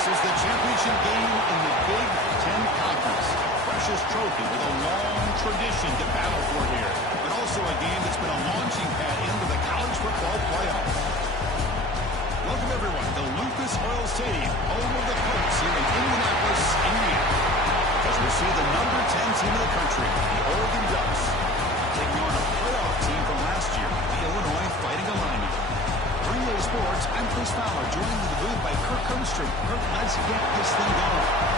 This is the championship game in the Big Ten Conference. Precious trophy with a long tradition to battle for here, but also a game that's been a launching pad into the college football playoffs. Welcome, everyone, to Lucas Oil Stadium, home of the Colts here in Indianapolis, Indiana. As we see the number 10 team in the country, the Oregon Ducks, taking on a playoff team from last year, the Illinois Fighting Illini. For EA Sports, I'm Chris Fowler, joined in the booth by Kirk Cumstrom. Kirk, let's get this thing going.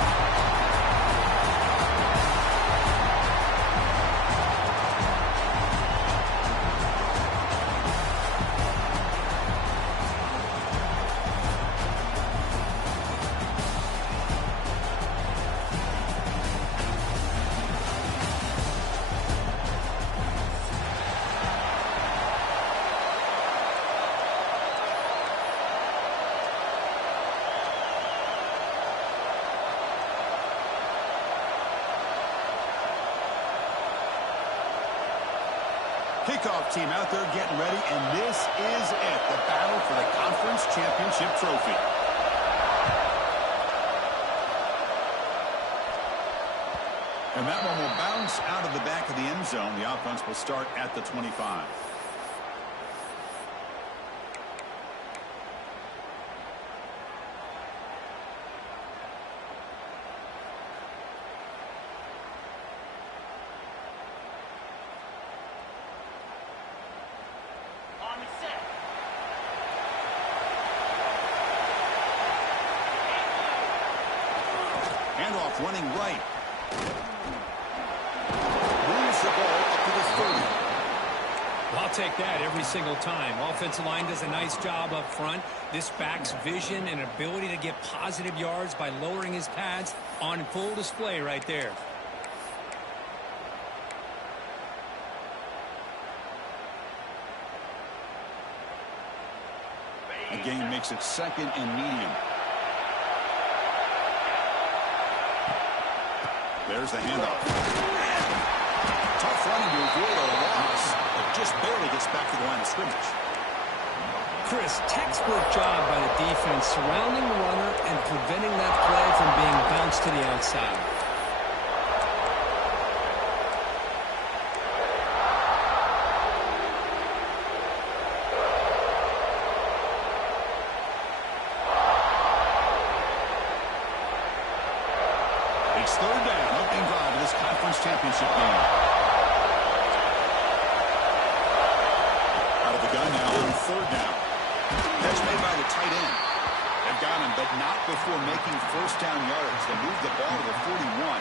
Kickoff team out there getting ready, and this is it, the battle for the conference championship trophy. And that one will bounce out of the back of the end zone. The offense will start at the 25. Handoff running right. Moves the ball up to the 30. Well, I'll take that every single time. Offensive line does a nice job up front. This back's vision and ability to get positive yards by lowering his pads on full display right there. A gain makes it second and medium. There's the handoff. Tough running to avoid a loss, but just barely gets back to the line of scrimmage. Chris, textbook job by the defense surrounding the runner and preventing that play from being bounced to the outside. It's third down, opening drive of this conference championship game. Out of the gun now on third down. Catch made by the tight end. They've got him, but not before making first down yards. They move the ball to the 41.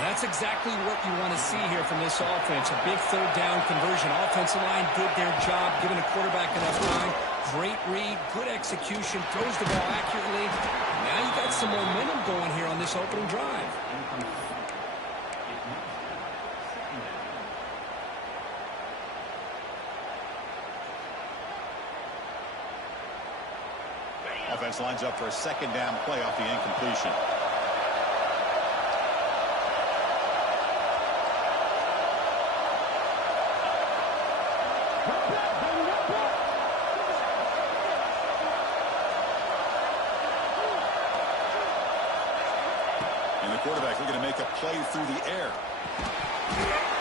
That's exactly what you want to see here from this offense. A big third down conversion. Offensive line did their job, giving the quarterback enough time. Great read, good execution, throws the ball accurately. Now you got some momentum going here on this opening drive. Offense lines up for a second down play off the incompletion. And the quarterback looking to make a play through the air.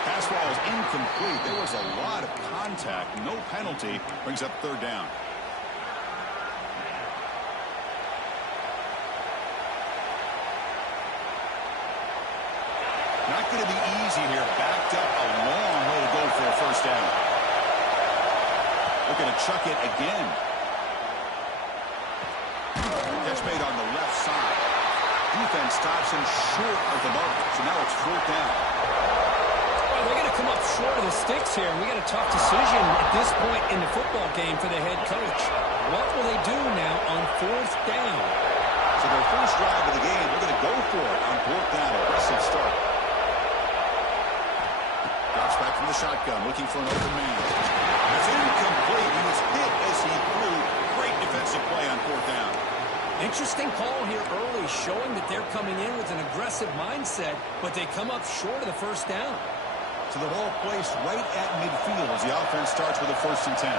Pass ball is incomplete. There was a lot of contact. No penalty. Brings up third down. Not going to be easy here. Backed up a long way to go for a first down. Looking to chuck it again. Catch made on the left side. Defense stops him short of the mark. So now it's fourth down. Well, they're going to come up short of the sticks here. We got a tough decision at this point in the football game for the head coach. What will they do now on fourth down? So their first drive of the game, they're going to go for it on fourth down. Aggressive start. Drops back from the shotgun, looking for an open man. It's incomplete. He was hit as he threw. Great defensive play on fourth down. Interesting call here early, showing that they're coming in with an aggressive mindset, but they come up short of the first down. So the ball placed right at midfield as the offense starts with a 1st and 10.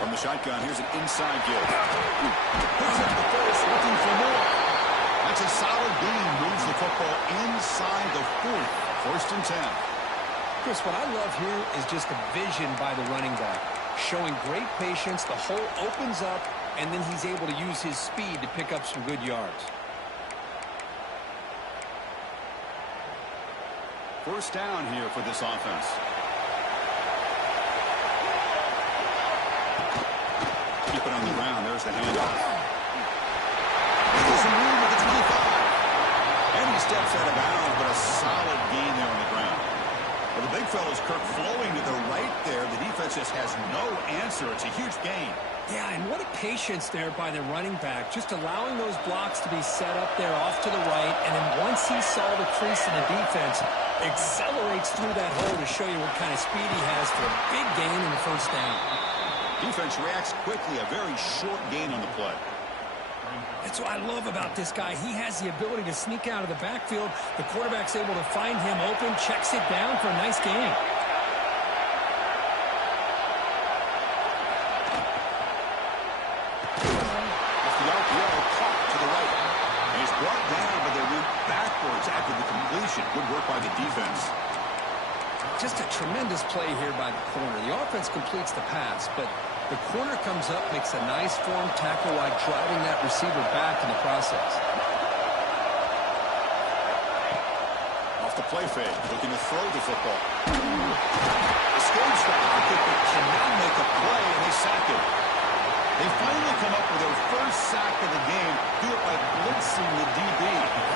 From From the shotgun, here's an inside give. Puts up the first, looking for more. That's a solid gain. Moves the football inside the 4th. 1st and 10. Chris, what I love here is just the vision by the running back. Showing great patience. The hole opens up, and then he's able to use his speed to pick up some good yards. 1st down here for this offense. Keep it on the ground. There's the handoff. There's some room at the 25. And he steps out of bounds, but a solid gain there on the ground. Well, the big fella's Kirk flowing to the right there. The defense just has no answer. It's a huge gain. Yeah, and what a patience there by the running back. Just allowing those blocks to be set up there off to the right. And then once he saw the crease in the defense, accelerates through that hole to show you what kind of speed he has for a big gain in the 1st down. Defense reacts quickly. A very short gain on the play. That's what I love about this guy. He has the ability to sneak out of the backfield. The quarterback's able to find him open, checks it down for a nice gain. Off the RPO, caught to the right. And he's brought down, but they went backwards after the completion. Good work by the defense. Just a tremendous play here by the corner. The offense completes the pass, but the corner comes up, makes a nice form tackle while driving that receiver back in the process. Off the play fake, looking to throw the football. Escapes that pocket, but cannot make a play, and they sack him. They finally come up with their 1st sack of the game. Do it by blitzing the DB.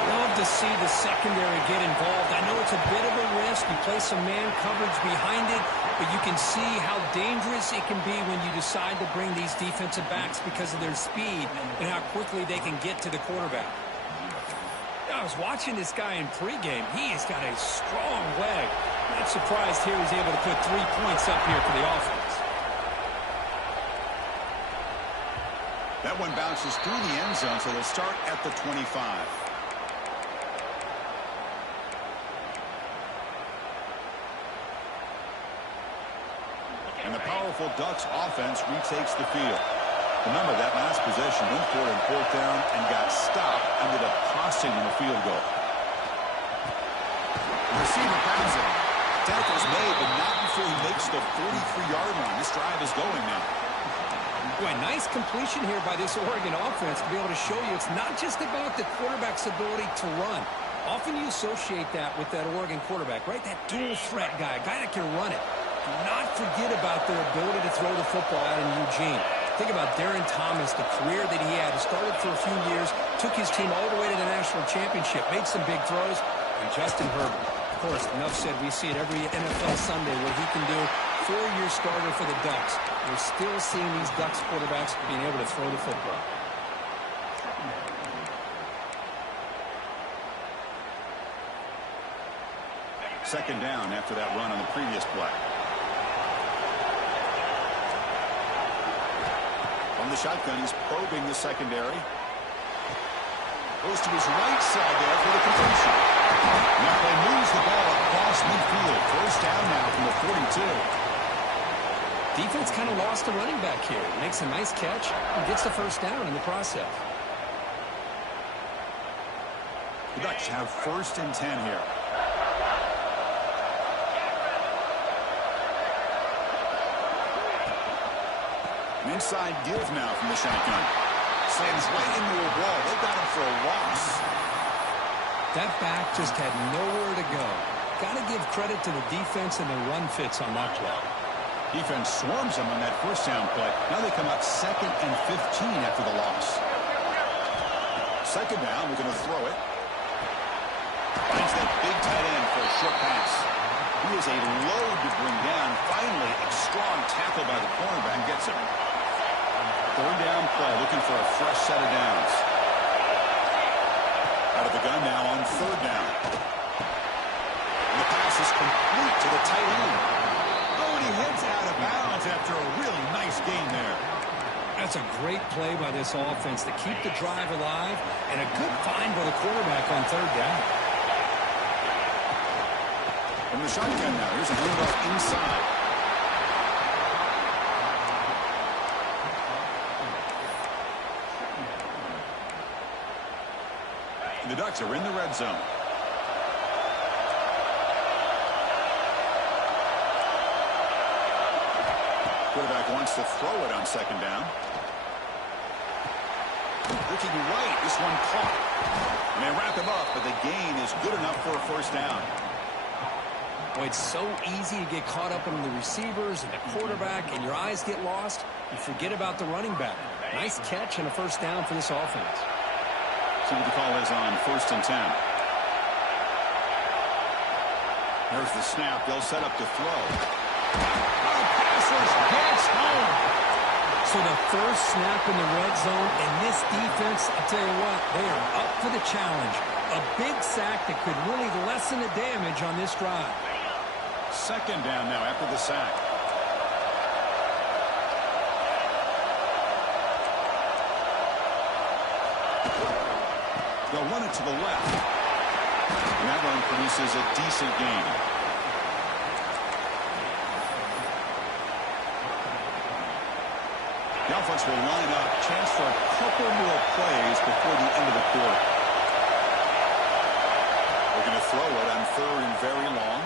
Love to see the secondary get involved. I know it's a bit of a risk. You play some man coverage behind it, but you can see how dangerous it can be when you decide to bring these defensive backs because of their speed and how quickly they can get to the quarterback. I was watching this guy in pregame. He has got a strong leg. Not surprised here he's able to put 3 points up here for the offense. That one bounces through the end zone, so they'll start at the 25. And the powerful Ducks offense retakes the field. Remember, that last possession went for it in 4th down and got stopped, ended up costing them a field goal. The receiver grabs it. Tackle's made, but not before he makes the 43-yard line. This drive is going now. Boy, nice completion here by this Oregon offense to be able to show you it's not just about the quarterback's ability to run. Often you associate that with that Oregon quarterback, right? That dual threat guy, a guy that can run it. Do not forget about their ability to throw the football out in Eugene. Think about Darren Thomas, the career that he had. He started for a few years, took his team all the way to the national championship, made some big throws, and Justin Herbert. Of course, enough said, we see it every NFL Sunday what he can do. 4-year starter for the Ducks. We're still seeing these Ducks quarterbacks being able to throw the football. Second down after that run on the previous play. From the shotgun, he's probing the secondary. Goes to his right side there for the completion. Now they moves the ball across midfield. 1st down now from the 42. Defense kind of lost the running back here. Makes a nice catch and gets the 1st down in the process. The Ducks have 1st and 10 here. An inside give now from the shotgun. Slams right into a wall. They got him for a loss. That back just had nowhere to go. Got to give credit to the defense and the run fits on that play. Defense swarms them on that 1st down play. Now they come out 2nd and 15 after the loss. 2nd down, we're going to throw it. Finds that big tight end for a short pass. He is a load to bring down. Finally, a strong tackle by the cornerback gets him. 3rd down play, looking for a fresh set of downs. Out of the gun now on 3rd down. And the pass is complete to the tight end. Oh, and he heads out of bounds after a really nice gain there. That's a great play by this offense to keep the drive alive, and a good find by the quarterback on 3rd down. From the shotgun now, here's a handoff inside. The Ducks are in the red zone. Quarterback wants to throw it on second down. Looking right, this one caught. And they wrap him up, but the gain is good enough for a first down. Boy, it's so easy to get caught up in the receivers and the quarterback, and your eyes get lost. You forget about the running back. Nice catch and a first down for this offense. See what the call is on 1st and 10. There's the snap. They'll set up to throw. Passes gets home. So the first snap in the red zone, and this defense, I'll tell you what, they are up for the challenge. A big sack that could really lessen the damage on this drive. Second down now after the sack. They'll run it to the left. And that run produces a decent gain. The offense will line up, chance for a couple more plays before the end of the quarter. They're going to throw it on 3rd and very long.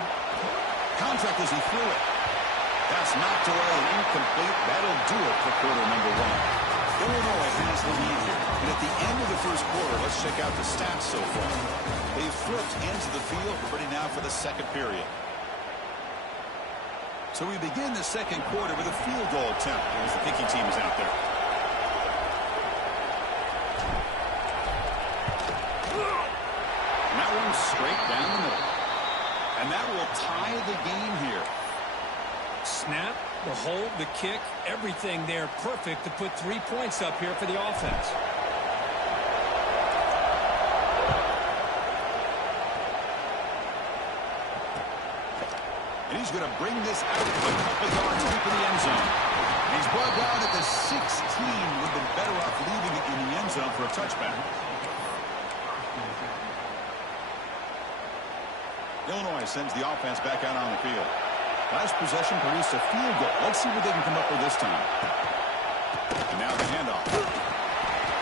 Contact as he threw it. That's knocked away and incomplete. That'll do it for quarter number 1. Illinois has the lead here. And at the end of the first quarter, let's check out the stats so far. They've flipped into the field, ready now for the second period. So we begin the second quarter with a field goal attempt as the kicking team is out there. And that one's straight down the middle. And that will tie the game here. Snap, the hold, the kick, everything there perfect to put 3 points up here for the offense. And he's going to bring this out a couple yards deep in the end zone. And he's brought down at the 16. Would have been better off leaving it in the end zone for a touchback. Illinois sends the offense back out on the field. Last possession produced a field goal. Let's see what they can come up with this time. And now the handoff.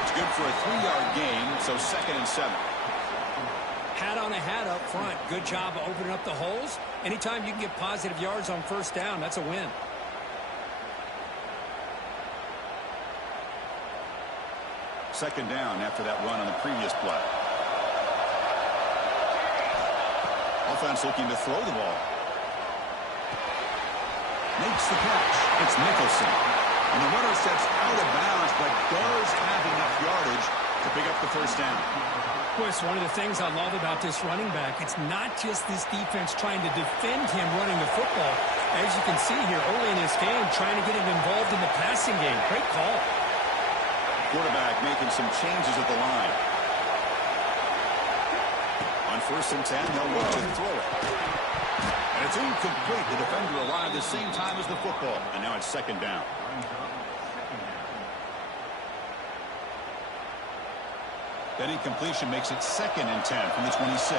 It's good for a 3-yard gain, so 2nd and 7. Hat on a hat up front. Good job of opening up the holes. Anytime you can get positive yards on first down, that's a win. Second down after that run on the previous play. Offense looking to throw the ball. Makes the catch. It's Nicholson. And the runner steps out of bounds, but does have enough yardage to pick up the first down. Of course, one of the things I love about this running back, it's not just this defense trying to defend him running the football. As you can see here early in this game, trying to get him involved in the passing game. Great call. Quarterback making some changes at the line. On 1st and 10, they'll look to throw it. And it's incomplete. The defender arrived the same time as the football. And now it's 2nd down. That incompletion makes it 2nd and 10 from the 26.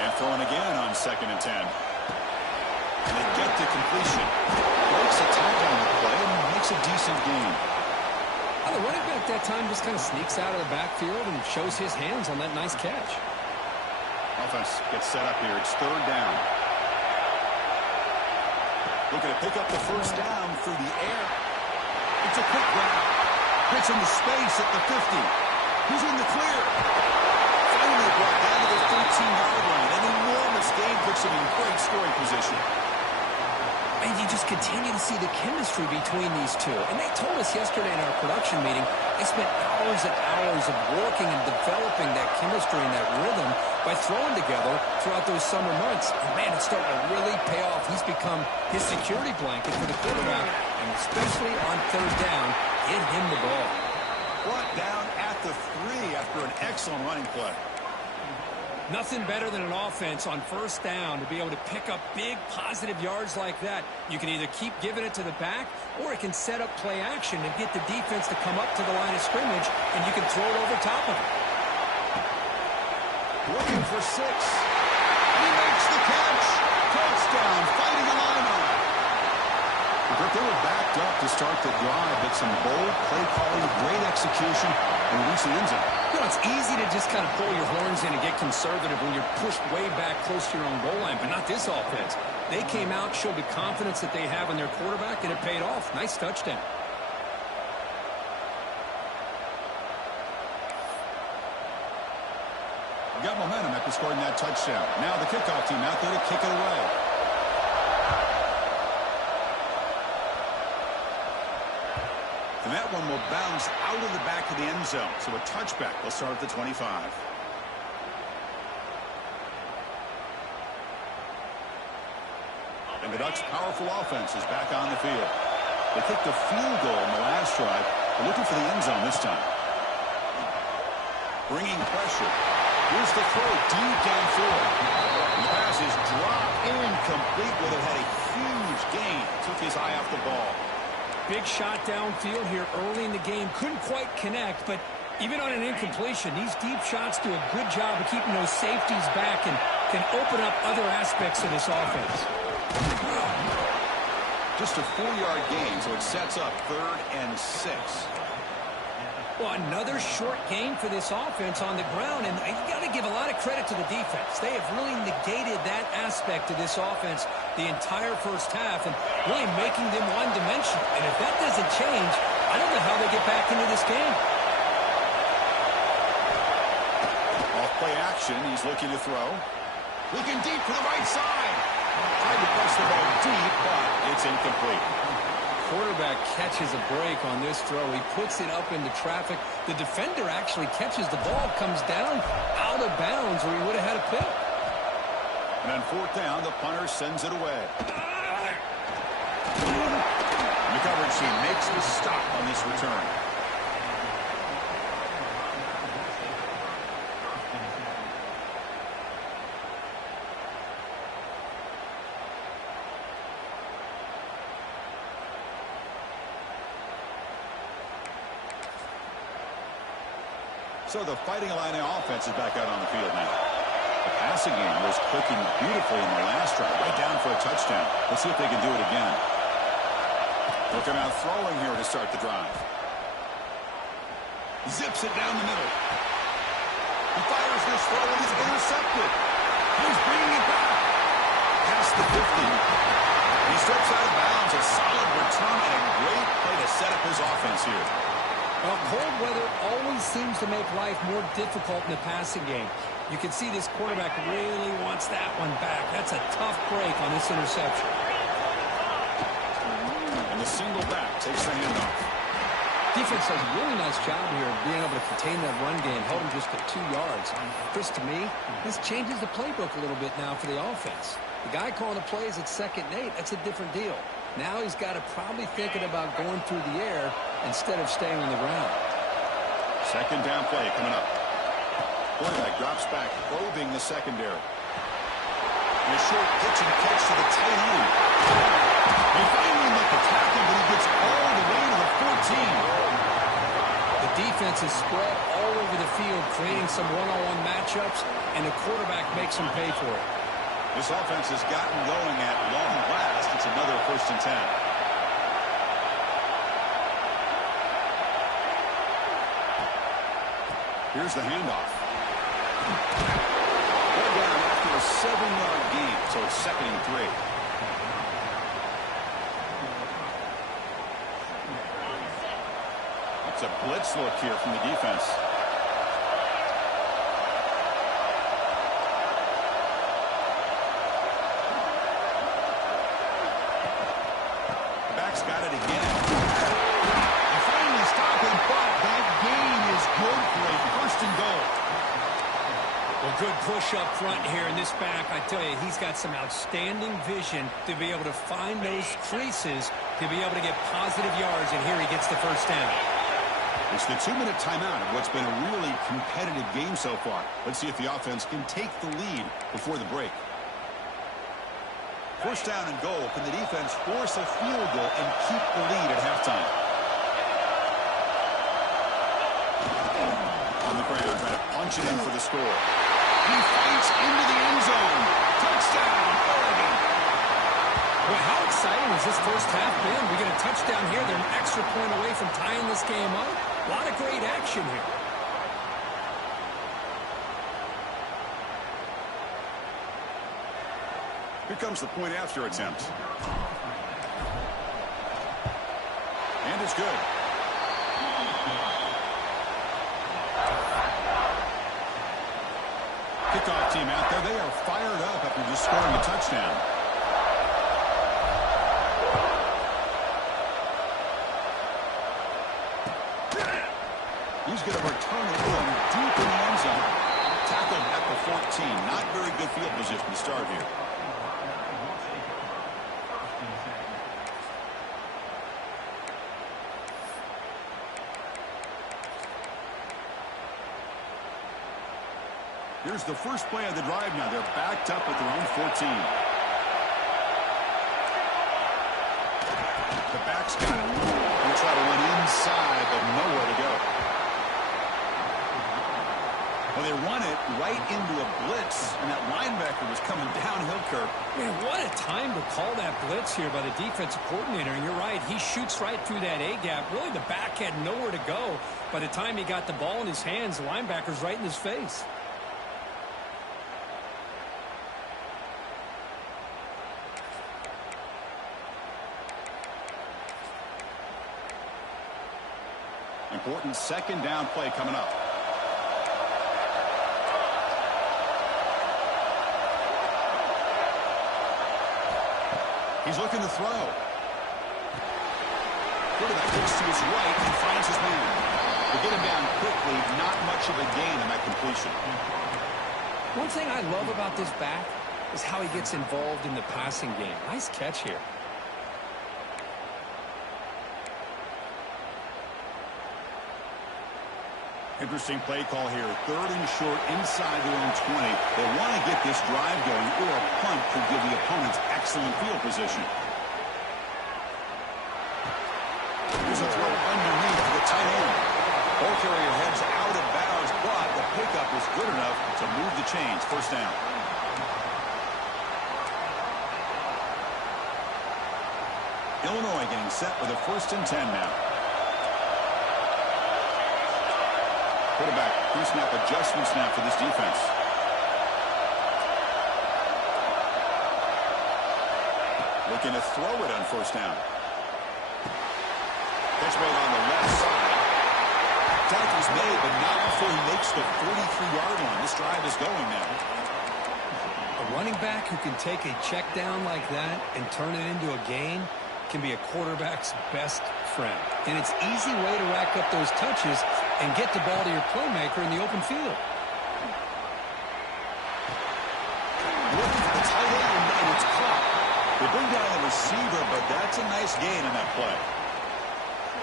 And throwing again on 2nd and 10. And they get the completion. Breaks a tackle on the play and makes a decent gain. The running back that time just kind of sneaks out of the backfield and shows his hands on that nice catch. Offense gets set up here. It's 3rd down. Looking to pick up the first down through the air. It's a quick grab. Gets into space at the 50. He's in the clear. Finally brought down to the 13-yard line. An enormous gain puts him in great scoring position. And you just continue to see the chemistry between these two. And they told us yesterday in our production meeting, they spent hours and hours of working and developing that chemistry and that rhythm by throwing together throughout those summer months. And man, it's starting to really pay off. He's become his security blanket for the quarterback. And especially on 3rd down, get him the ball. Brought down at the 3 after an excellent running play. Nothing better than an offense on 1st down to be able to pick up big positive yards like that. You can either keep giving it to the back, or it can set up play action and get the defense to come up to the line of scrimmage, and you can throw it over top of it. Looking for 6. He makes the catch. Touchdown, fighting a line on. But they were backed up to start the drive, but some bold play calling, great execution, and reach the end zone. You know, it's easy to just kind of pull your horns in and get conservative when you're pushed way back close to your own goal line, but not this offense. They came out, showed the confidence that they have in their quarterback, and it paid off. Nice touchdown. Got momentum after scoring that touchdown. Now the kickoff team out there to kick it away. And that one will bounce out of the back of the end zone. So a touchback will start at the 25. And the Ducks' powerful offense is back on the field. They kicked a field goal in the last drive. They're looking for the end zone this time. Bringing pressure. Here's the throw deep downfield. And the pass is dropped incomplete, where they had a huge gain. Took his eye off the ball. Big shot downfield here early in the game. Couldn't quite connect, but even on an incompletion, these deep shots do a good job of keeping those safeties back and can open up other aspects of this offense. Just a 4-yard gain, so it sets up 3rd and 6. Well, another short game for this offense on the ground, and you got to give a lot of credit to the defense. They have really negated that aspect of this offense the entire first half and really making them one-dimensional. And if that doesn't change, I don't know how they get back into this game. Off play action, he's looking to throw. Looking deep to the right side. Tried to press the ball deep, but it's incomplete. Quarterback catches a break on this throw. He puts it up into traffic. The defender actually catches the ball, comes down out of bounds where he would have had a pick. And on 4th down, the punter sends it away. And the coverage team makes the stop on this return. So the Fighting Illini offense is back out on the field now. The passing game was clicking beautifully in the last drive, right down for a touchdown. Let's see if they can do it again. Looking out throwing here to start the drive. Zips it down the middle. He fires this throw and it's intercepted. He's bringing it back. Past the 50. He steps out of bounds. A solid return and a great play to set up his offense here. Well, cold weather always seems to make life more difficult in the passing game. You can see this quarterback really wants that one back. That's a tough break on this interception. And the single back takes the handoff. Defense does a really nice job here of being able to contain that run game, held him just at 2 yards. Chris, to me, this changes the playbook a little bit now for the offense. The guy calling the plays at 2nd and 8, that's a different deal. Now he's got to probably thinking about going through the air instead of staying on the ground. 2nd down play coming up. Quarterback drops back, probing the secondary. And a short pitch and catch to the tight end. He finally made the tackle, but he gets all the way to the 14. The defense is spread all over the field, creating some one-on-one matchups, and the quarterback makes them pay for it. This offense has gotten going at long last. It's another 1st and 10. Here's the handoff. One down after a 7-yard gain, so it's 2nd and 3. It's a blitz look here from the defense. Got it again. And finally stopping, but that gain is good for a 1st and goal. Well, good push up front here in this back. I tell you, he's got some outstanding vision to be able to find those creases, to be able to get positive yards, and here he gets the 1st down. It's the 2-minute timeout of what's been a really competitive game so far. Let's see if the offense can take the lead before the break. 1st down and goal. Can the defense force a field goal and keep the lead at halftime? On the ground, trying to punch it in for the score. He fights into the end zone. Touchdown, Oregon. Well, how exciting has this first half been? We get a touchdown here. They're an extra point away from tying this game up. A lot of great action here. Here comes the point after attempt. And it's good. Kickoff team out there. They are fired up after just scoring a touchdown. He's going to return it in deep in the end zone. Tackled at the 14. Not very good field position to start here. Here's the first play of the drive now. They're backed up at their own 14. The back's got it. He'll try to run inside, but nowhere to go. Well, they run it right into a blitz, and that linebacker was coming downhill, Kirk. Man, what a time to call that blitz here by the defensive coordinator. And you're right, he shoots right through that A-gap. Really, the back had nowhere to go. By the time he got the ball in his hands, the linebacker's right in his face. Important second down play coming up. He's looking to throw. Quarterback looks to his right and finds his man. They get him down quickly. Not much of a gain in that completion. One thing I love about this back is how he gets involved in the passing game. Nice catch here. Interesting play call here. Third and short inside their own 20. They want to get this drive going, or a punt could give the opponents excellent field position. Here's a throw underneath to the tight end. Ball carrier heads out of bounds, but the pickup is good enough to move the chains. First down. Illinois getting set with a 1st and 10 now. Quarterback pre-snap adjustment snap for this defense. Looking to throw it on 1st down. Catch made on the left side. Tackle's made, but not before he makes the 43-yard line. This drive is going now. A running back who can take a check down like that and turn it into a gain can be a quarterback's best friend. And it's an easy way to rack up those touches and get the ball to your playmaker in the open field. Looking for the tight end, and it's caught. They bring down the receiver, but that's a nice gain in that play.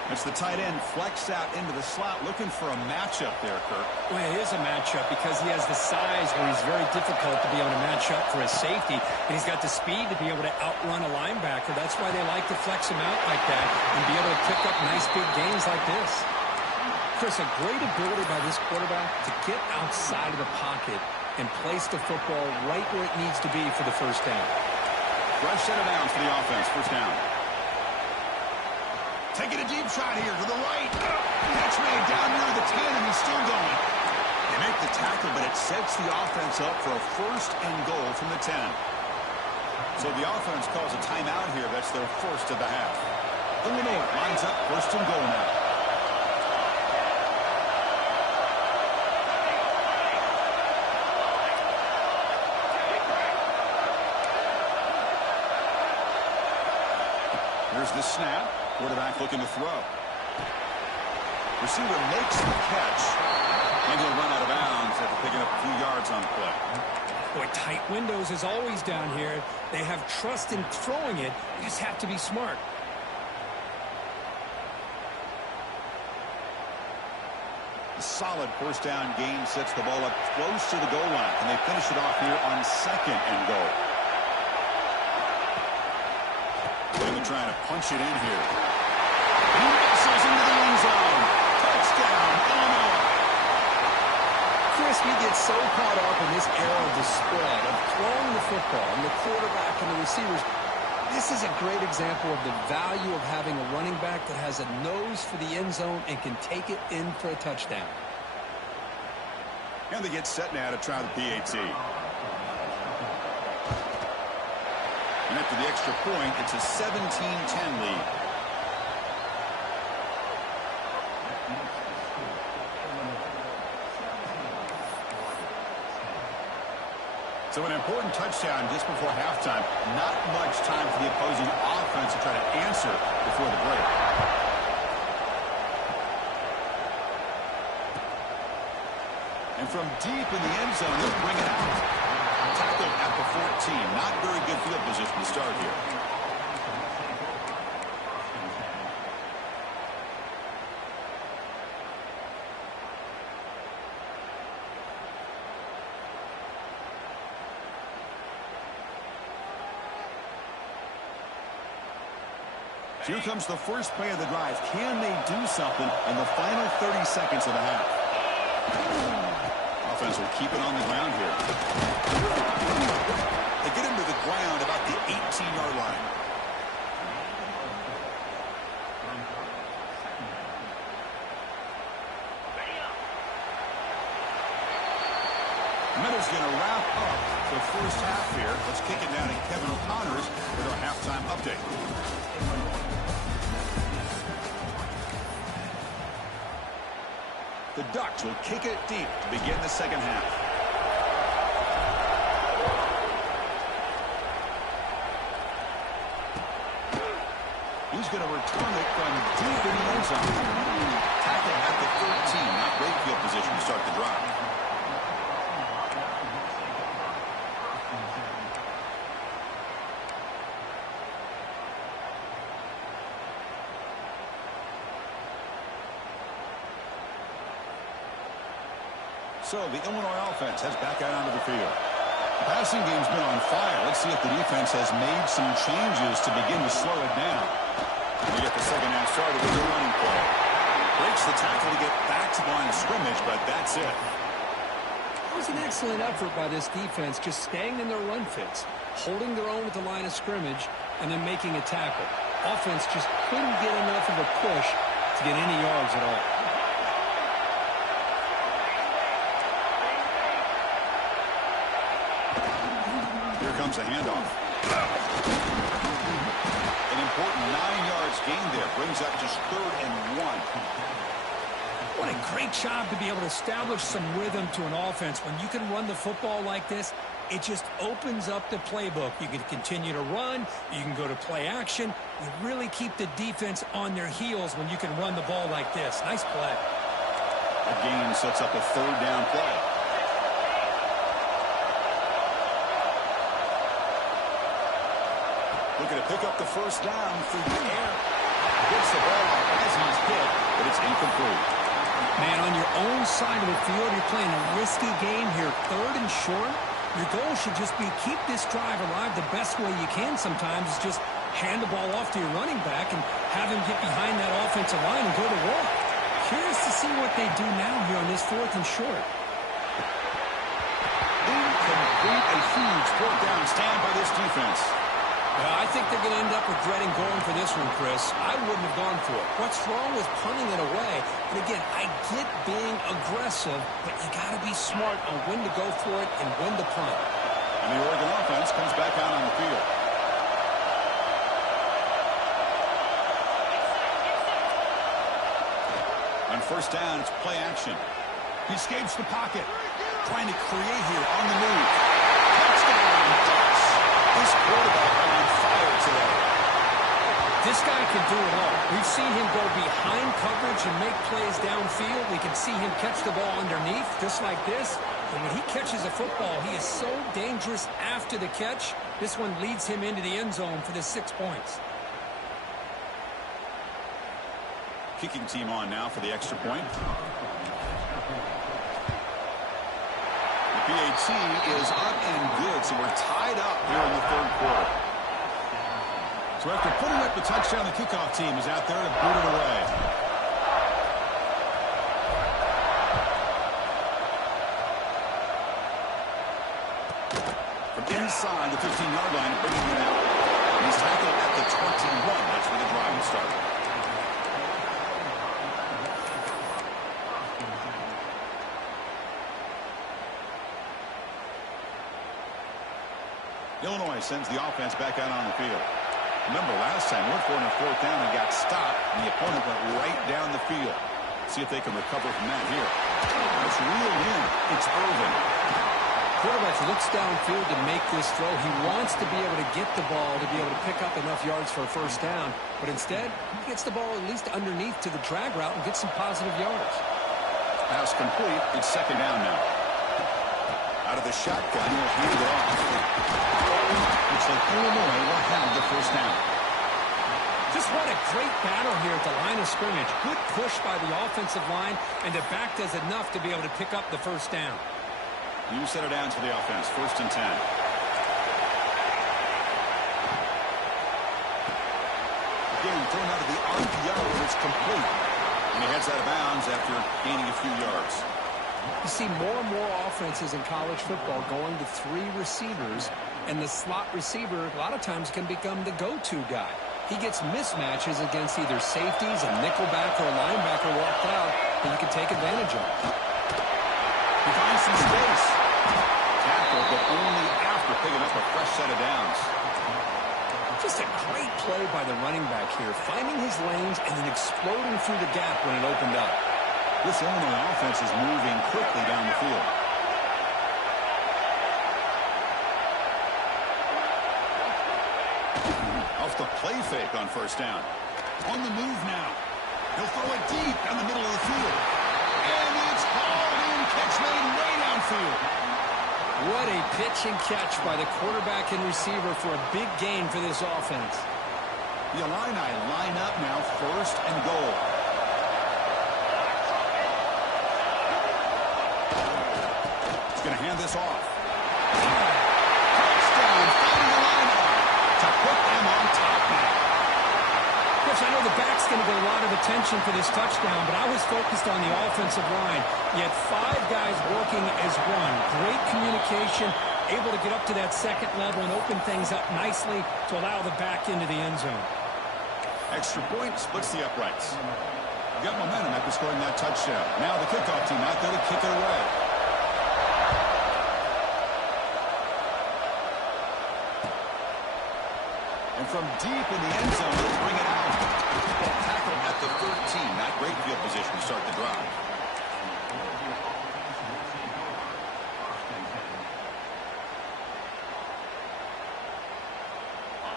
It's the tight end flexed out into the slot, looking for a matchup there, Kirk. Well, it is a matchup because he has the size where he's very difficult to be able to match up for his safety, and he's got the speed to be able to outrun a linebacker. That's why they like to flex him out like that and be able to pick up nice big gains like this. Chris, a great ability by this quarterback to get outside of the pocket and place the football right where it needs to be for the 1st down. Fresh set of downs for the offense. 1st down. Taking a deep shot here to the right. Catch made down near the 10, and he's still going. They make the tackle, but it sets the offense up for a 1st and goal from the 10. So the offense calls a timeout here. That's their 1st of the half. Illinois lines up 1st and goal now. Here's the snap. Quarterback looking to throw. Receiver makes the catch. And he'll run out of bounds after picking up a few yards on the play. Boy, tight windows is always down here. They have trust in throwing it. You just have to be smart. A solid 1st down gain sets the ball up close to the goal line. And they finish it off here on 2nd and goal. They're trying to punch it in here. He wrestles into the end zone. Touchdown, Illinois. Chris, we get so caught up in this era of the spread, of throwing the football, and the quarterback and the receivers. This is a great example of the value of having a running back that has a nose for the end zone and can take it in for a touchdown. And they get set now to try the PAT. And after the extra point, it's a 17-10 lead. So an important touchdown just before halftime. Not much time for the opposing offense to try to answer before the break. And from deep in the end zone, they'll bring it out. Tackled at the 14. Not very good field position to start here. Here comes the first play of the drive. Can they do something in the final 30 seconds of the half? Offense will keep it on the ground here. They get him to the ground about the 18-yard line. Minutes going to wrap up the first half here. Let's kick it down to Kevin O'Connor's with our halftime update. The Ducks will kick it deep to begin the second half. He's going to return it from deep in the end zone. Tackle at the 13. Not great field position to start the drive. So the Illinois offense heads back out onto the field. The passing game's been on fire. Let's see if the defense has made some changes to begin to slow it down. We get the second half started with the running play. Breaks the tackle to get back to the line of scrimmage, but that's it. It was an excellent effort by this defense, just staying in their run fits, holding their own at the line of scrimmage, and then making a tackle. Offense just couldn't get enough of a push to get any yards at all. Comes a handoff. An important 9 yards gained there. Brings up just 3rd and 1. What a great job to be able to establish some rhythm to an offense. When you can run the football like this, it just opens up the playbook. You can continue to run. You can go to play action. You really keep the defense on their heels when you can run the ball like this. Nice play. The gain sets up a 3rd down play. Looking to pick up the first down through the air. Gets the ball off as he's hit, but it's incomplete. Man, on your own side of the field, you're playing a risky game here. 3rd and short. Your goal should just be keep this drive alive the best way you can sometimes. Is just hand the ball off to your running back and have him get behind that offensive line and go to work. Curious to see what they do now here on this 4th and short. Incomplete. A huge 4th down stand by this defense. I think they're going to end up regretting going for this one, Chris. I wouldn't have gone for it. What's wrong with punting it away? And again, I get being aggressive, but you got to be smart on when to go for it and when to punt. And the Oregon offense comes back out on the field. On first down, it's play action. He escapes the pocket. Trying to create here on the move. Touchdown, Ducks. This quarterback on fire today. This guy can do it all. We've seen him go behind coverage and make plays downfield. We can see him catch the ball underneath, just like this. And when he catches a football, he is so dangerous after the catch. This one leads him into the end zone for the 6 points. Kicking team on now for the extra point. The PAT is up and good, so we're tied up here in the 3rd quarter. So after putting up the touchdown, the kickoff team is out there to boot it away. From inside the 15-yard line, bringing it out. He's tackled at the 21. That's where the drive will start. Illinois sends the offense back out on the field. Remember, last time, went for it on 4th down and got stopped, and the opponent went right down the field. See if they can recover from that here. It's reeled in. It's Irvin. Quarterback looks downfield to make this throw. He wants to be able to get the ball to be able to pick up enough yards for a 1st down. But instead, he gets the ball at least underneath to the drag route and gets some positive yards. Pass complete. It's 2nd down now. Out of the shotgun, he'll hand it off. Looks like Illinois will have the 1st down. Just what a great battle here at the line of scrimmage. Good push by the offensive line, and the back does enough to be able to pick up the 1st down. You set it down to the offense. 1st and 10. Again, thrown out of the RPO, and it's complete. And he heads out of bounds after gaining a few yards. You see more and more offenses in college football going to 3 receivers, and the slot receiver a lot of times can become the go-to guy. He gets mismatches against either safeties, a nickelback, or a linebacker walked out that you can take advantage of. He finds some space. Tackle, but only after picking up a fresh set of downs. Just a great play by the running back here, finding his lanes and then exploding through the gap when it opened up. This Illinois offense is moving quickly down the field. Off the play fake on 1st down. On the move now. He'll throw it deep down the middle of the field. And it's hauled in. Catch made way downfield. What a pitch and catch by the quarterback and receiver for a big gain for this offense. The Illini line up now, 1st and goal. He's going to hand this off. Touchdown, finding the line to put them on top now. Coach, I know the back's going to get a lot of attention for this touchdown, but I was focused on the offensive line. You had 5 guys working as one. Great communication, able to get up to that 2nd level and open things up nicely to allow the back into the end zone. Extra point splits the uprights. Got momentum after scoring that touchdown. Now the kickoff team out there to kick it away. And from deep in the end zone, they'll bring it out. Tackle at the 13. Not great field position to start the drive.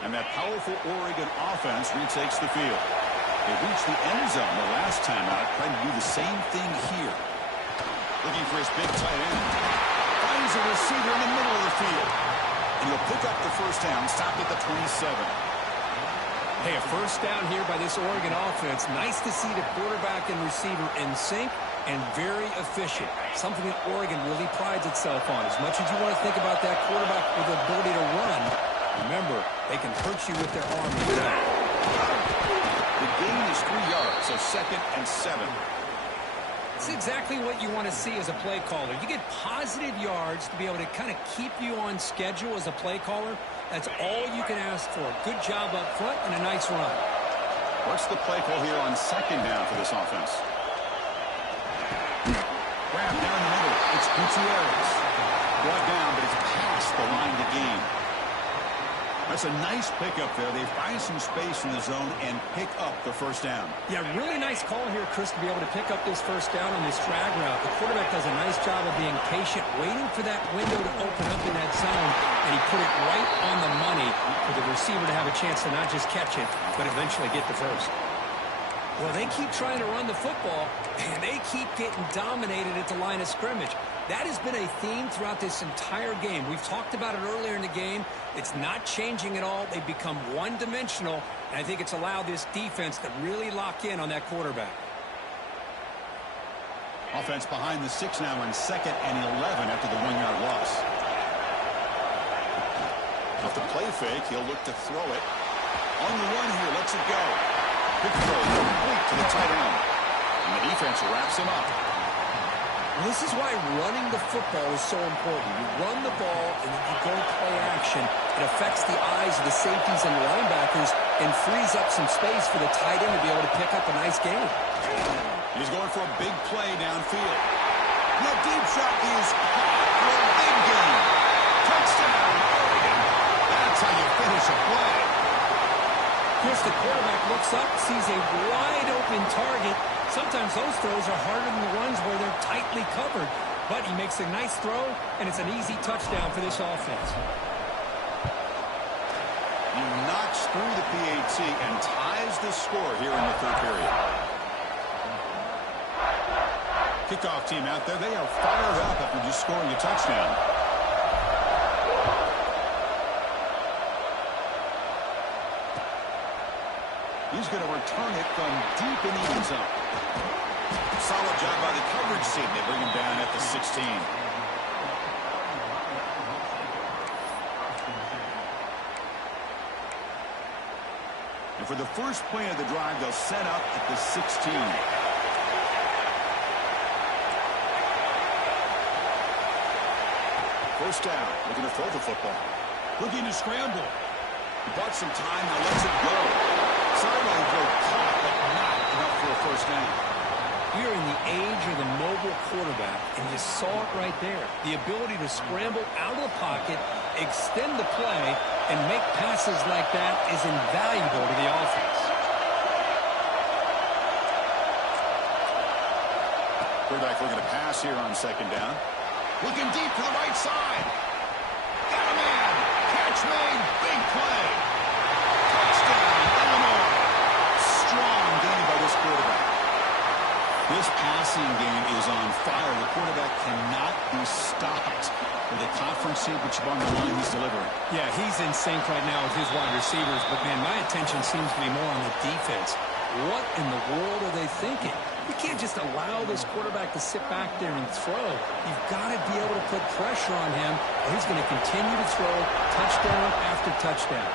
And that powerful Oregon offense retakes the field. They reached the end zone the last time out, trying to do the same thing here. Looking for his big tight end. Finds a receiver in the middle of the field. And he'll pick up the 1st down, stopped at the 27. Hey, a 1st down here by this Oregon offense. Nice to see the quarterback and receiver in sync and very efficient. Something that Oregon really prides itself on. As much as you want to think about that quarterback with the ability to run, remember, they can hurt you with their arm. The gain is 3 yards, so 2nd and 7. It's exactly what you want to see as a play caller. You get positive yards to be able to kind of keep you on schedule as a play caller. That's all you can ask for. Good job up front and a nice run. What's the play call here on 2nd down for this offense? Grab down the middle. It's Gutierrez. Brought down, but it's past the line to gain. That's a nice pickup there. They find some space in the zone and pick up the 1st down. Yeah, really nice call here, Chris, to be able to pick up this 1st down on this drag route. The quarterback does a nice job of being patient, waiting for that window to open up in that zone, and he put it right on the money for the receiver to have a chance to not just catch it, but eventually get the 1st. Well, they keep trying to run the football, and they keep getting dominated at the line of scrimmage. That has been a theme throughout this entire game. We've talked about it earlier in the game. It's not changing at all. They've become one-dimensional, and I think it's allowed this defense to really lock in on that quarterback. Offense behind the 6 now in 2nd and 11 after the 1-yard loss. Off the play fake, he'll look to throw it. On the run here, lets it go. Quick throw, complete to the tight end. And the defense wraps him up. This is why running the football is so important. You run the ball, and then you go play action. It affects the eyes of the safeties and linebackers and frees up some space for the tight end to be able to pick up a nice gain. He's going for a big play downfield. That deep shot is caught for a big gain. Touchdown, Oregon. That's how you finish a play. Here's the quarterback looks up, sees a wide-open target. Sometimes those throws are harder than the ones where they're tightly covered. But he makes a nice throw, and it's an easy touchdown for this offense. He knocks through the PAT and ties the score here in the third period. Kickoff team out there, they are fired up after just scoring a touchdown. He's going to return it from deep in the end zone. Solid job by the coverage team. They bring him down at the 16. And for the first play of the drive, they'll set up at the 16. First down, looking to throw the football. Looking to scramble. He bought some time, now lets it go. Sideline throw caught, but not enough for a first down. You're in the age of the mobile quarterback, and you saw it right there. The ability to scramble out of the pocket, extend the play, and make passes like that is invaluable to the offense. Quarterback looking to pass here on second down. Looking deep to the right side. Got a man. Catch made. Big play. Touchdown, Illinois. Strong game by this quarterback. This passing game is on fire. The quarterback cannot be stopped. With a conference championship on the line, he's delivering. Yeah, he's in sync right now with his wide receivers, but, man, my attention seems to be more on the defense. What in the world are they thinking? You can't just allow this quarterback to sit back there and throw. You've got to be able to put pressure on him, or he's going to continue to throw touchdown after touchdown.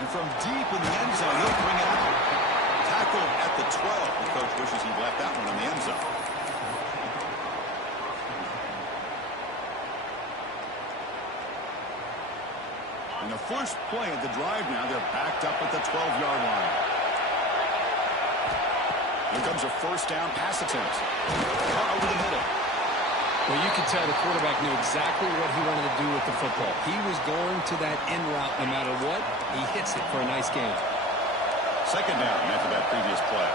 And from deep in the end zone, he'll bring it out. Tackled at the 12. The coach wishes he left that one in the end zone. And the first play of the drive now, they're backed up at the 12-yard line. Here comes a first down pass attempt. Caught over the middle. Well, you could tell the quarterback knew exactly what he wanted to do with the football. He was going to that in route no matter what. He hits it for a nice gain. Second down after that previous play.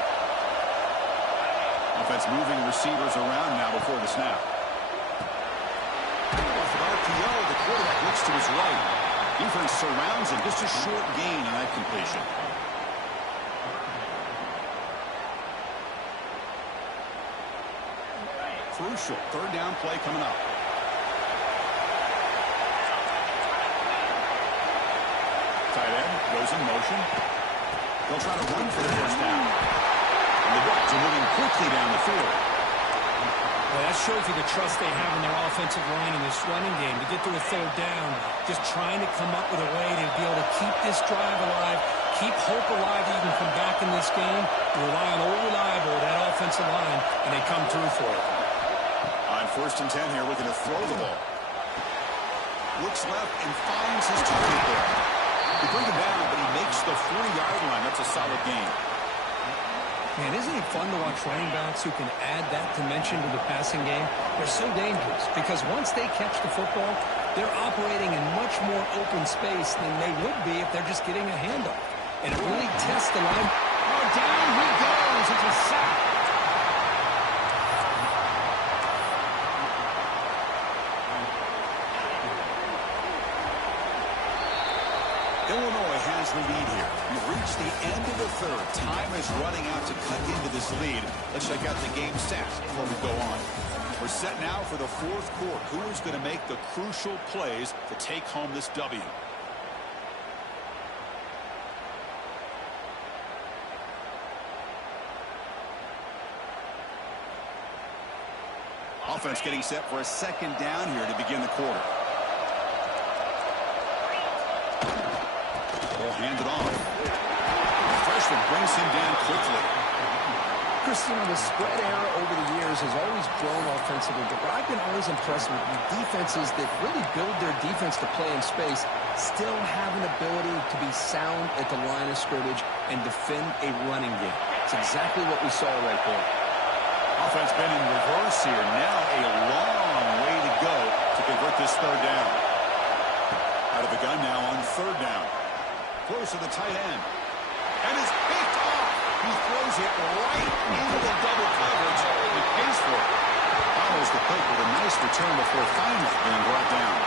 Offense moving receivers around now before the snap. Off of RPO, the quarterback looks to his right. Defense surrounds him. Just a short gain on that completion. Crucial third down play coming up. Tight end goes in motion. They'll try to run for the first down. And the Bucs are moving quickly down the field. Well, that shows you the trust they have in their offensive line in this running game. To get to a third down, just trying to come up with a way to be able to keep this drive alive, keep hope alive that you can come back in this game. You rely on old reliable, that offensive line, and they come through for it. On 1st and 10 here, looking to throw the ball. Looks left and finds his target there. They bring him down, but he makes the 40-yard line. That's a solid gain. Man, isn't it fun to watch running backs who can add that dimension to the passing game? They're so dangerous because once they catch the football, they're operating in much more open space than they would be if they're just getting a handoff. And it really tests the line. Oh, down he goes. It's a sack. Illinois has the lead here. We've reached the end of the third. Time is running out to cut into this lead. Let's check out the game stats before we go on. We're set now for the fourth quarter. Who is going to make the crucial plays to take home this W? Offense getting set for a second down here to begin the quarter. Ball handed off. The freshman brings him down quickly. Chris, you know, the spread era over the years has always grown offensively, but what I've been always impressed with defenses that really build their defense to play in space still have an ability to be sound at the line of scrimmage and defend a running game. It's exactly what we saw right there. Offense been in reverse here. Now a long way to go to convert this third down. Out of the gun now on third down. Close to the tight end. And it's picked off. He throws it right into the double coverage. He pays for it. Follows the pick with a nice return before finally being brought down.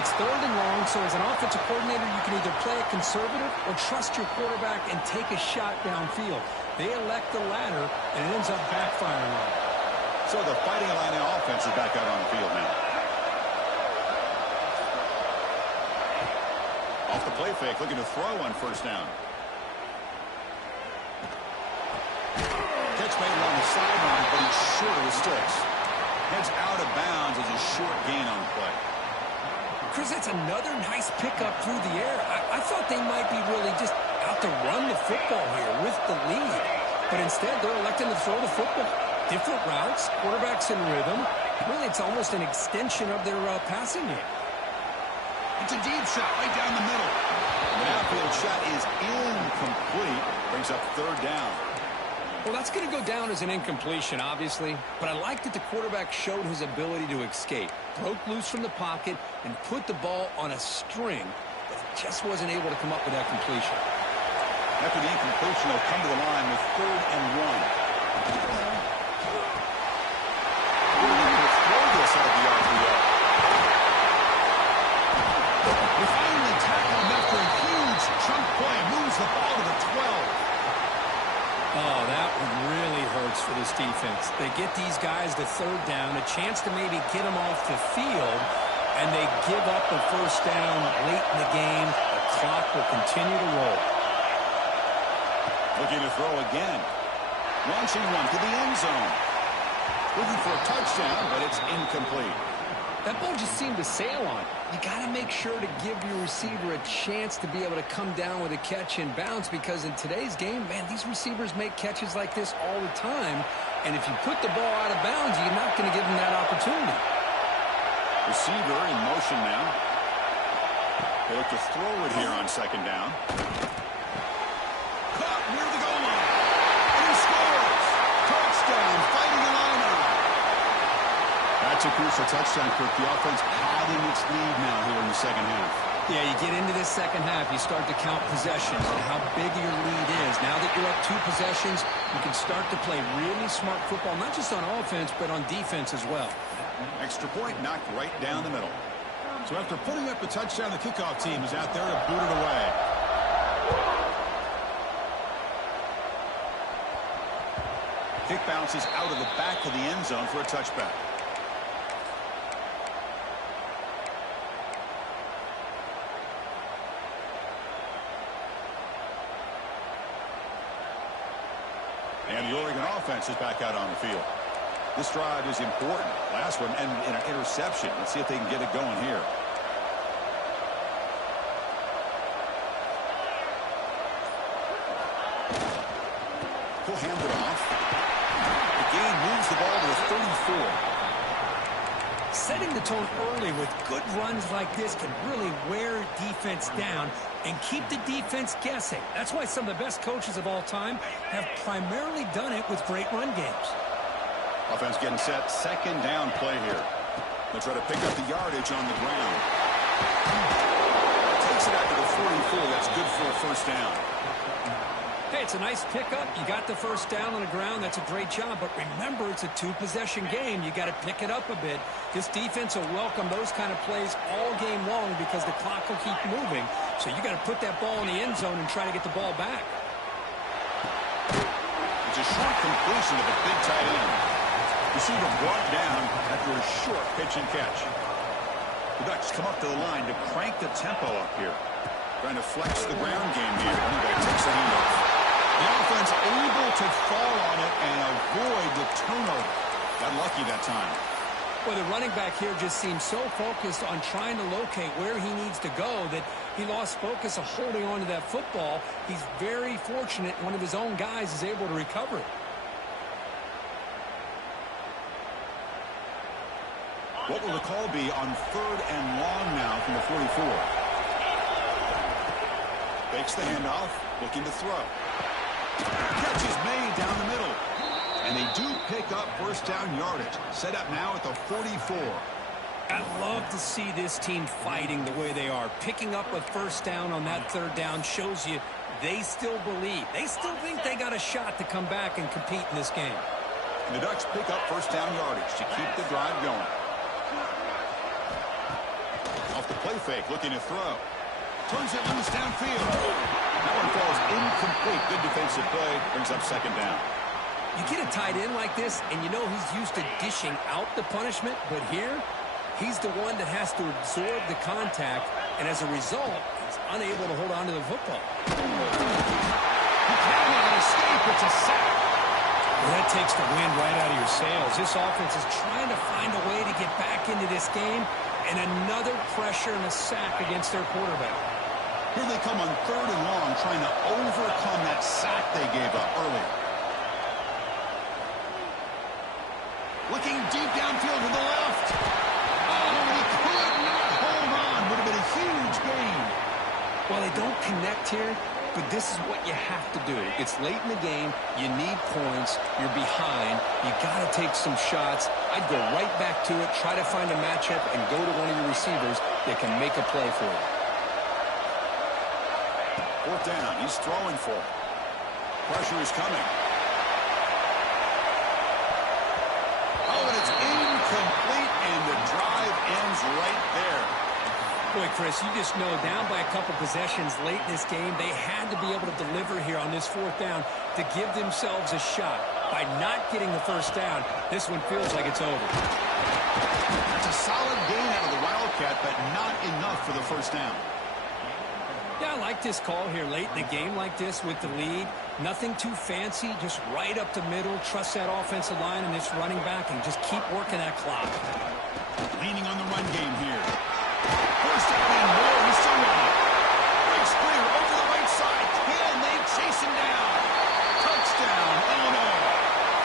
It's third and long, so as an offensive coordinator, you can either play it conservative or trust your quarterback and take a shot downfield. They elect the latter, and it ends up backfiring on them. So the Fighting Illini offense is back out on the field now. Off the play fake, looking to throw on first down. Catch made along the sideline, but he's short of the sticks. Heads out of bounds as a short gain on the play. Chris, that's another nice pickup through the air. I thought they might be really just out to run the football here with the lead. But instead, they're electing to throw the football. Different routes, quarterbacks in rhythm. Really, it's almost an extension of their passing game. It's a deep shot right down the middle. The outfield shot is incomplete. Brings up third down. Well, that's going to go down as an incompletion, obviously. But I like that the quarterback showed his ability to escape. Broke loose from the pocket and put the ball on a string. But he just wasn't able to come up with that completion. After the incompletion, they'll come to the line with third and one. We're going to throw this out of the RPO. We finally tackle him after a huge chunk play. Moves the ball to the 12. Oh, that one really hurts for this defense. They get these guys to third down, a chance to maybe get them off the field, and they give up a first down late in the game. The clock will continue to roll. Looking to throw again. Launching one to the end zone. Looking for a touchdown, but it's incomplete. That ball just seemed to sail on. You got to make sure to give your receiver a chance to be able to come down with a catch in bounds, because in today's game, man, these receivers make catches like this all the time. And if you put the ball out of bounds, you're not going to give them that opportunity. Receiver in motion now. They look to throw it here on second down. Caught near the goal line. And he scores. Touchdown, Fighting Illini. That's a crucial touchdown, Kirk. The offense padding its lead now here in the second half. Yeah, you get into this second half, you start to count possessions and how big your lead is. Now that you're up 2 possessions, you can start to play really smart football, not just on offense, but on defense as well. Extra point knocked right down the middle. So after putting up a touchdown, the kickoff team is out there to boot it away. Kick bounces out of the back of the end zone for a touchback. And the Oregon offense is back out on the field. This drive is important. Last one and an interception. Let's see if they can get it going here. He'll hand it off. The game moves the ball to the 34. Setting the tone early with good runs like this can really wear defense down and keep the defense guessing. That's why some of the best coaches of all time have primarily done it with great run games. Offense getting set. Second down play here. They'll try to pick up the yardage on the ground. Takes it out to the 44. That's good for a first down. Hey, it's a nice pickup. You got the first down on the ground. That's a great job. But remember, it's a 2-possession game. You got to pick it up a bit. This defense will welcome those kind of plays all game long because the clock will keep moving. So you got to put that ball in the end zone and try to get the ball back. It's a short completion of a big tight end. Receiver brought down after a short pitch and catch. The Ducks come up to the line to crank the tempo up here. Trying to flex the ground game here. Anyway, takes the handoff. The offense able to fall on it and avoid the turnover. Got lucky that time. Well, the running running back here just seems so focused on trying to locate where he needs to go that he lost focus of holding on to that football. He's very fortunate one of his own guys is able to recover it. What will the call be on 3rd and long now from the 44? Fakes the handoff, looking to throw. Catch is made down the middle. And they do pick up first down yardage. Set up now at the 44. I love to see this team fighting the way they are. Picking up a first down on that 3rd down shows you they still believe. They still think they got a shot to come back and compete in this game. And the Ducks pick up first down yardage to keep the drive going. Off the play fake, looking to throw. Turns it loose downfield. That one falls incomplete. Good defensive play. Brings up 2nd down. You get a tight end like this, and you know he's used to dishing out the punishment, but here, he's the one that has to absorb the contact, and as a result, he's unable to hold on to the football. He cannot escape. It's a sack. Well, that takes the wind right out of your sails. This offense is trying to find a way to get back into this game, and another pressure and a sack against their quarterback. Here they come on 3rd and long, trying to overcome that sack they gave up earlier. Looking deep downfield to the left. Oh, he could not hold on. Would have been a huge gain. Well, they don't connect here, but this is what you have to do. It's late in the game. You need points. You're behind. You got to take some shots. I'd go right back to it, try to find a matchup, and go to one of your receivers that can make a play for you. 4th down. He's throwing for it. Pressure is coming. Oh, and it's incomplete, and the drive ends right there. Boy, Chris, you just know down by a couple possessions late in this game, they had to be able to deliver here on this 4th down to give themselves a shot. By not getting the first down, this one feels like it's over. That's a solid gain out of the Wildcat, but not enough for the first down. Yeah, I like this call here late in the game like this with the lead. Nothing too fancy, just right up the middle. Trust that offensive line and this running back and just keep working that clock. Leaning on the run game here. First down and more. He's still running. Breaks clear over the right side. Can they chase him down? Touchdown, Illinois.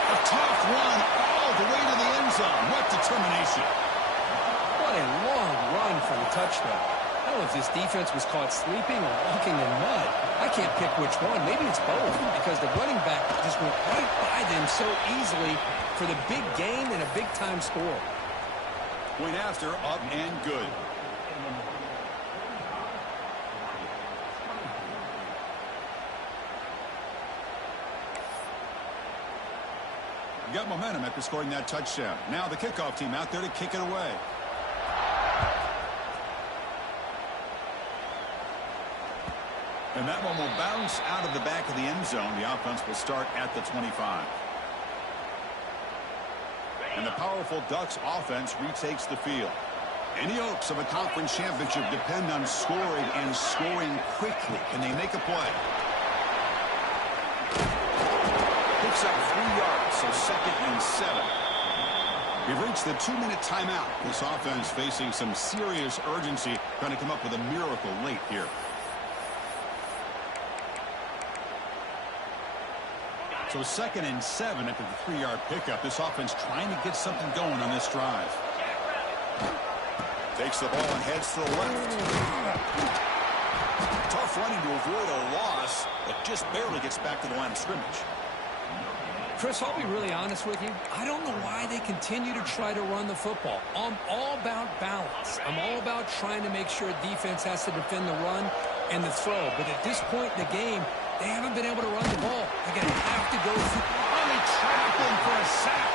A tough run all the way to the end zone. What determination. What a long run for the touchdown. I don't know if this defense was caught sleeping or walking in mud. I can't pick which one. Maybe it's both because the running back just went right by them so easily for the big gain and a big-time score. Point after, up and good. Got momentum after scoring that touchdown. Now the kickoff team out there to kick it away. And that one will bounce out of the back of the end zone. The offense will start at the 25. And the powerful Ducks offense retakes the field. Any hopes of a conference championship depend on scoring and scoring quickly. Can they make a play? Picks up 3 yards, so 2nd and 7. We've reached the 2-minute timeout. This offense facing some serious urgency, trying to come up with a miracle late here. So 2nd and 7 after the 3-yard pickup. This offense trying to get something going on this drive. Takes the ball and heads to the left. Tough running to avoid a loss, but just barely gets back to the line of scrimmage. Chris, I'll be really honest with you. I don't know why they continue to try to run the football. I'm all about balance. I'm all about trying to make sure defense has to defend the run and the throw. But at this point in the game, they haven't been able to run the ball. They're going to have to go through. Oh, they trap him for a sack.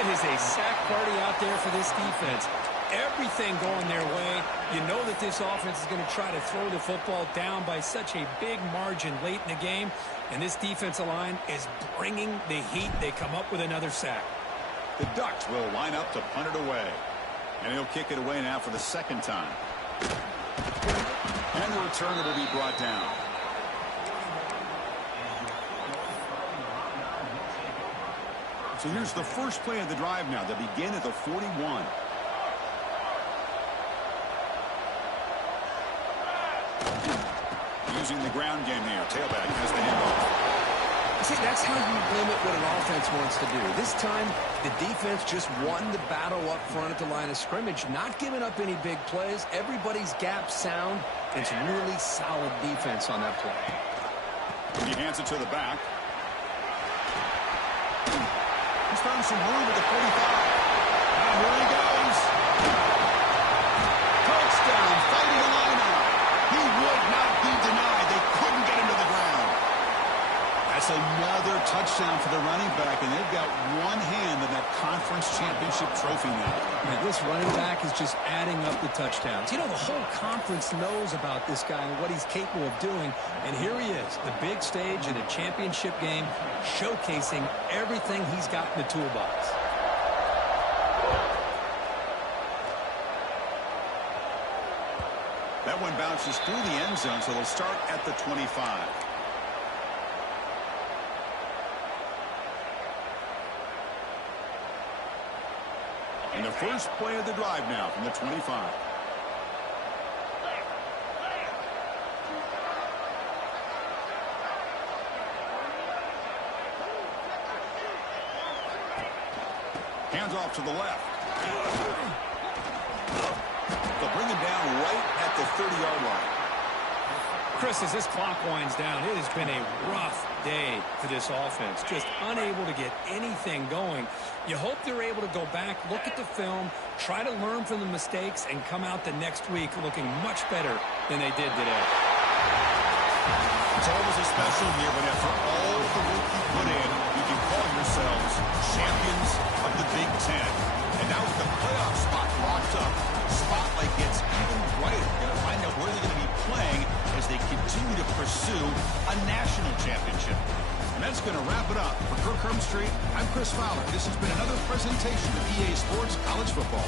It is a sack party out there for this defense. Everything going their way. You know that this offense is going to try to throw the football down by such a big margin late in the game. And this defensive line is bringing the heat. They come up with another sack. The Ducks will line up to punt it away. And he'll kick it away now for the 2nd time. And the return will be brought down. So here's the first play of the drive now. They begin at the 41. Using the ground game here. Tailback has the handoff. See, that's how you limit what an offense wants to do. This time, the defense just won the battle up front at the line of scrimmage, not giving up any big plays. Everybody's gap sound. It's really solid defense on that play. He hands it to the back. He's found some room at the 45. And here he goes. Touchdown, fighting the line out. He would not be denied. They couldn't get him to the ground. That's another touchdown for the running back, and they've got one hand in that conference championship trophy now. Man, this running back is just adding up the touchdowns. You know, the whole conference knows about this guy and what he's capable of doing, and here he is, the big stage in a championship game, showcasing everything he's got in the toolbox. That one bounces through the end zone, so they'll start at the 25. And the first play of the drive now from the 25. Hands off to the left. They'll bring him down right at the 30-yard line. Chris, as this clock winds down, it has been a rough day for this offense. Just unable to get anything going. You hope they're able to go back, look at the film, try to learn from the mistakes, and come out the next week looking much better than they did today. It's always a special year when after all the work you put in, you can call yourselves champions of the Big Ten. And now with the playoff spot locked up, spotlight gets even brighter. Going to find out where they're going to be playing as they continue to pursue a national championship. And that's going to wrap it up. For Kirk Herbstreit, I'm Chris Fowler. This has been another presentation of EA Sports College Football.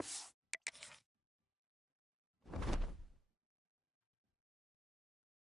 it.